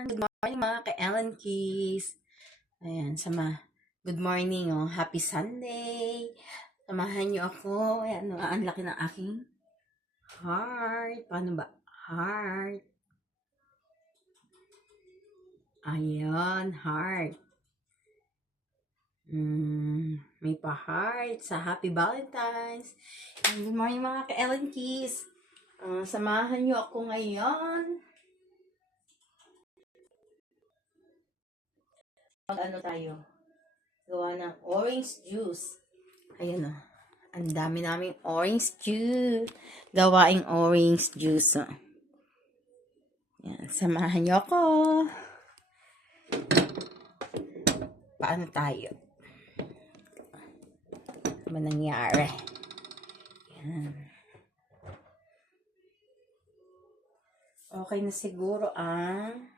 Good morning mga ka-Ellen Keys. Ayan, good morning Happy Sunday. Samahan niyo ako. Ayan, ang laki ng aking heart. Paano ba? Heart. Ayan, heart. May pa-heart sa Happy Valentine's. Good morning mga ka-Ellen Keys. Samahan niyo ako ngayon. Ano tayo? Gawa ng orange juice. Ayan ang dami naming orange juice. Gawaing orange juice. Yan, samahan niyo ako. Paano tayo? Ano ba nangyari? Yan. Okay na siguro ang...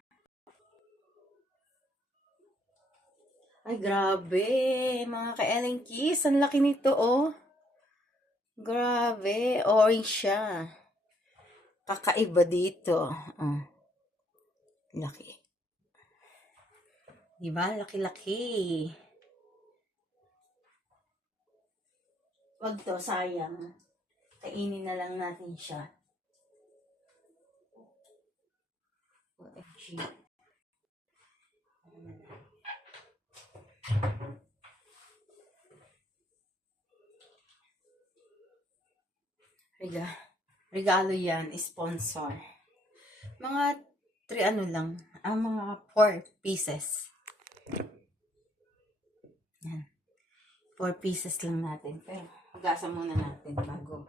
Ay, grabe. Mga ka-Ellen Keys, ang laki nito, Grabe. Orange siya. Kakaiba dito. Laki. Diba? Laki-laki. Wag to, sayang. Kainin na lang natin siya. OMG. Regalo yan, sponsor. Mga 3 lang, mga 4 pieces. Yan. 4 pieces lang natin. Pero, hugasan muna natin bago.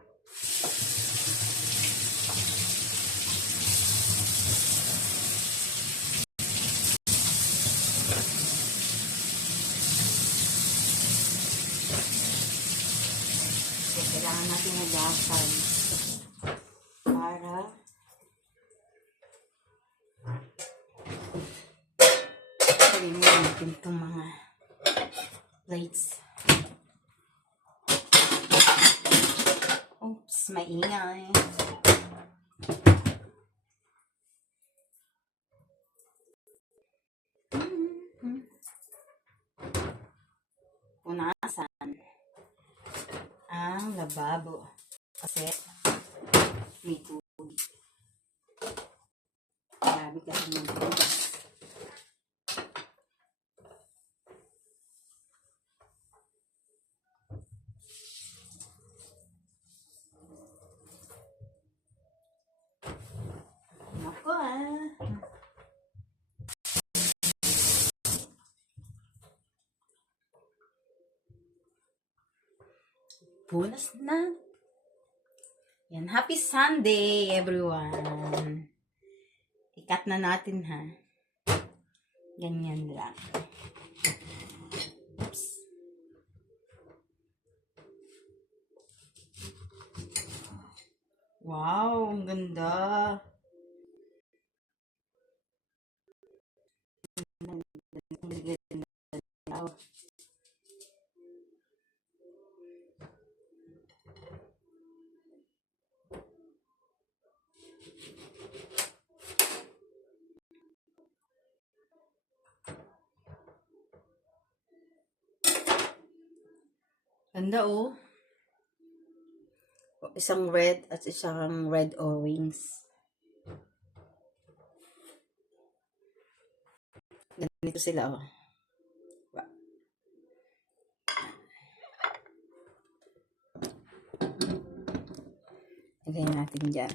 Kailangan natin hugasan para sabihin mo natin itong mga plates. Oops, maingay. Punasan ang lababo kasi may tubig. Grabe kasi ng tubig. Ako Punas na. Yan. Happy Sunday, everyone. Ikat na natin, ha. Ganyan lang. Oops. Wow, ang ganda. Ganda, Isang red at isang red O-rings. Ganito sila, Lagay natin dyan.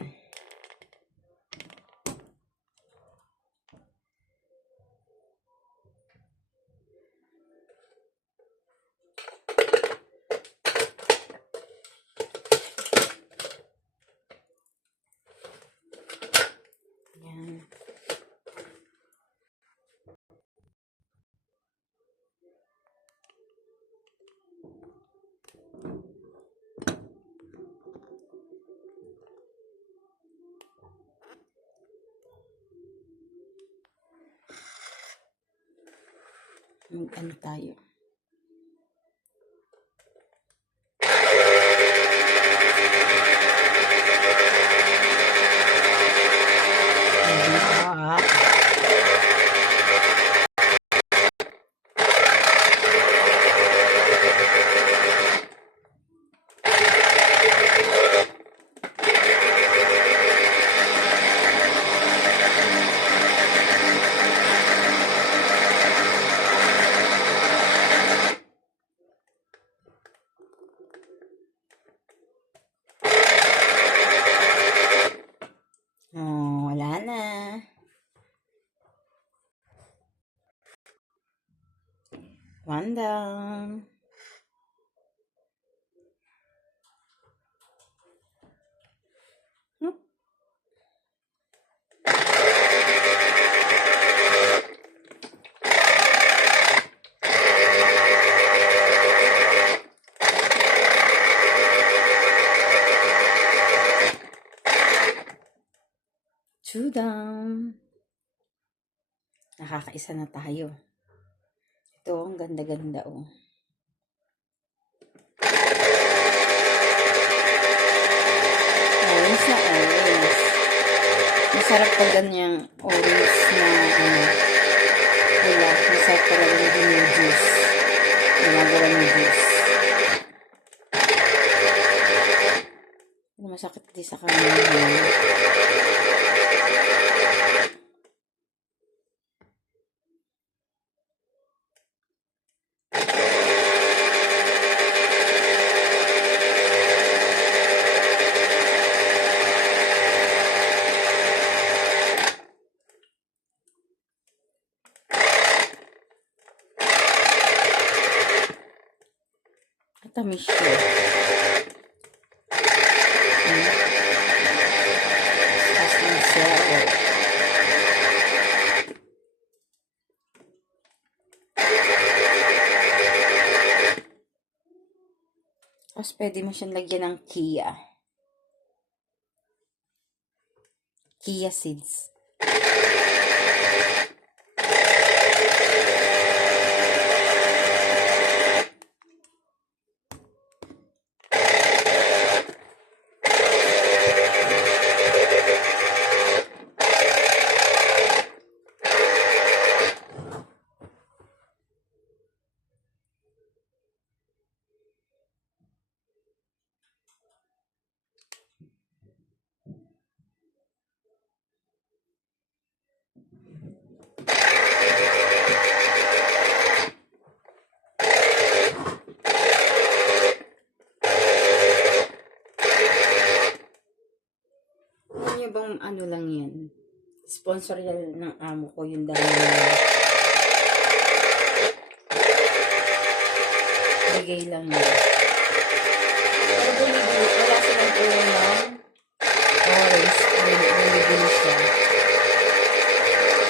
Yan. Ano tayo? One down. Hmm. Two down. Nakakaisa na tayo. Ito, ang ganda-ganda oh. Orange na orange. Masarap pag ganyang orange na wala. Masarap talaga yung juice. Ginagawa ng juice. Masakit din sa kamay. Tamis siya. Tasang sero. Tapos pwede mo siyang lagyan ng chia. Chia seeds. Bang ano lang yan, sponsor yan ng amo ko yung dahil bigay lang yan. Pero bumibili, wala silang ulo ng orange, bumibili siya,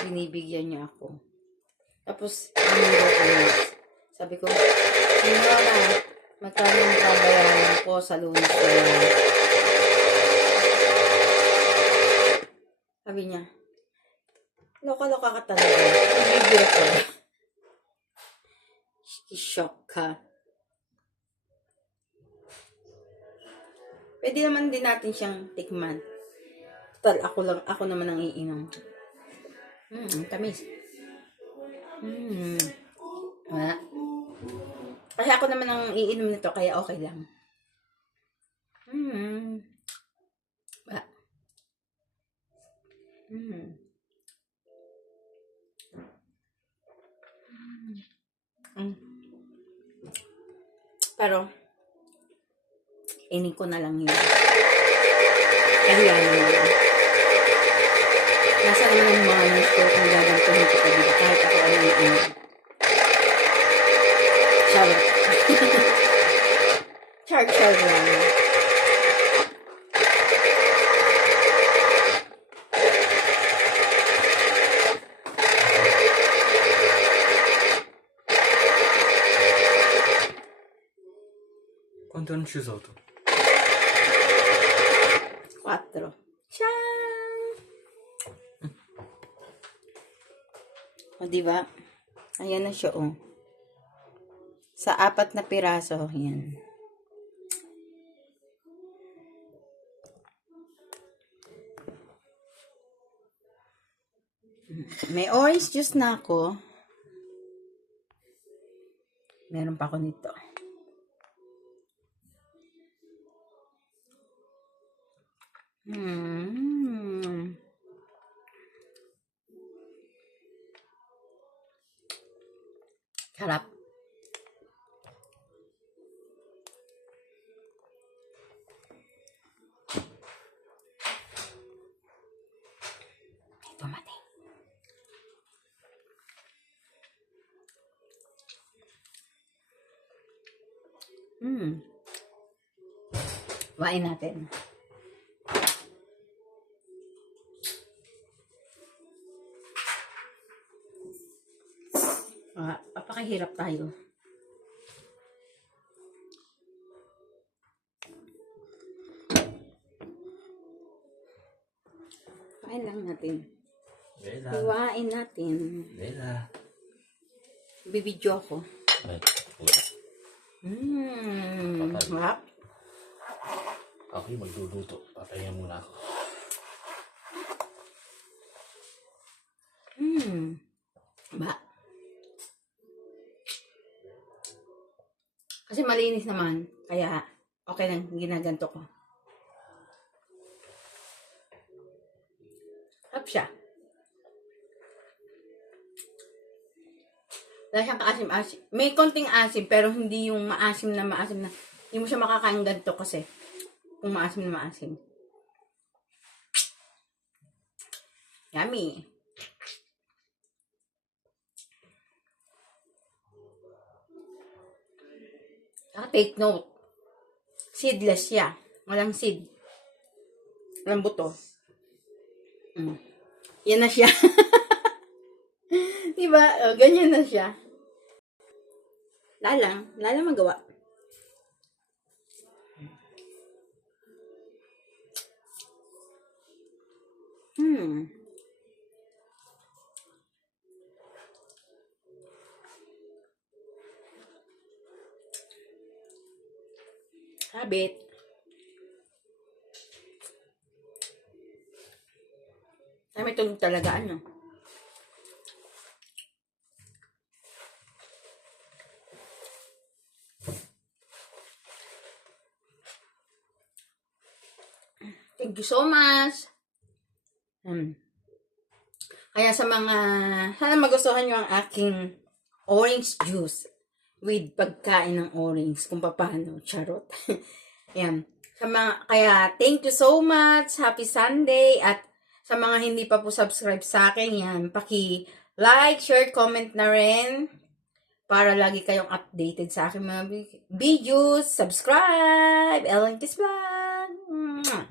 binibigyan niya ako. Tapos biniro ko niya, sabi ko, Sinora, magkano ang kabayaran ko sa Lunes na yan? Sabi niya, loka-loka ka talaga. Ibibiro ko. I-shock ka. Pwede naman din natin siyang tikman. Total, ako naman ang iinom. Tamis. Wala. Kasi ako naman ang iinom nito, kaya okay lang. Wala. Pero, inin ko na lang yun. Kaya naman. Nasa naman yung mga news ko kung gagantuhin ko pa dito kahit ako ano yung inin. Char lang. Quanto hanno ci usato? 4. Ciao! O, diba? Ayan na siya, oh. Sa 4 na piraso, yan. May orange juice na ako. Meron pa ako nito. Sarap. Dumating. Wain natin. Papakahirap tayo. Kain lang natin. Bella. Iwain natin. Bella. Bibidyo ako. Ay, puta. Sarap. Ako'y magluluto. Papahinga muna ako. Ba? Kasi malinis naman. Kaya, okay lang ginaganto ko. Sarap siya. Wala siyang kaasim-asim. May konting asim, pero hindi yung maasim na. Hindi mo siya makakain ganito kasi. Kung maasim na maasim. Yummy. Take note. Seedless siya. Walang seed. Walang buto. Yan na siya. Diba? O, ganyan na siya. Lalang magawa. Habit. Ay, may tulog talaga, ano? Thank you so much. Kaya sa mga, sana magustuhan nyo ang aking orange juice with pagkain ng orange, kung paano, charot. Ayan. Kaya, thank you so much. Happy Sunday. At sa mga hindi pa po subscribe sa akin, yan, paki-like, share, comment na rin para lagi kayong updated sa aking mga videos. Subscribe! Ellen Kiss Vlog!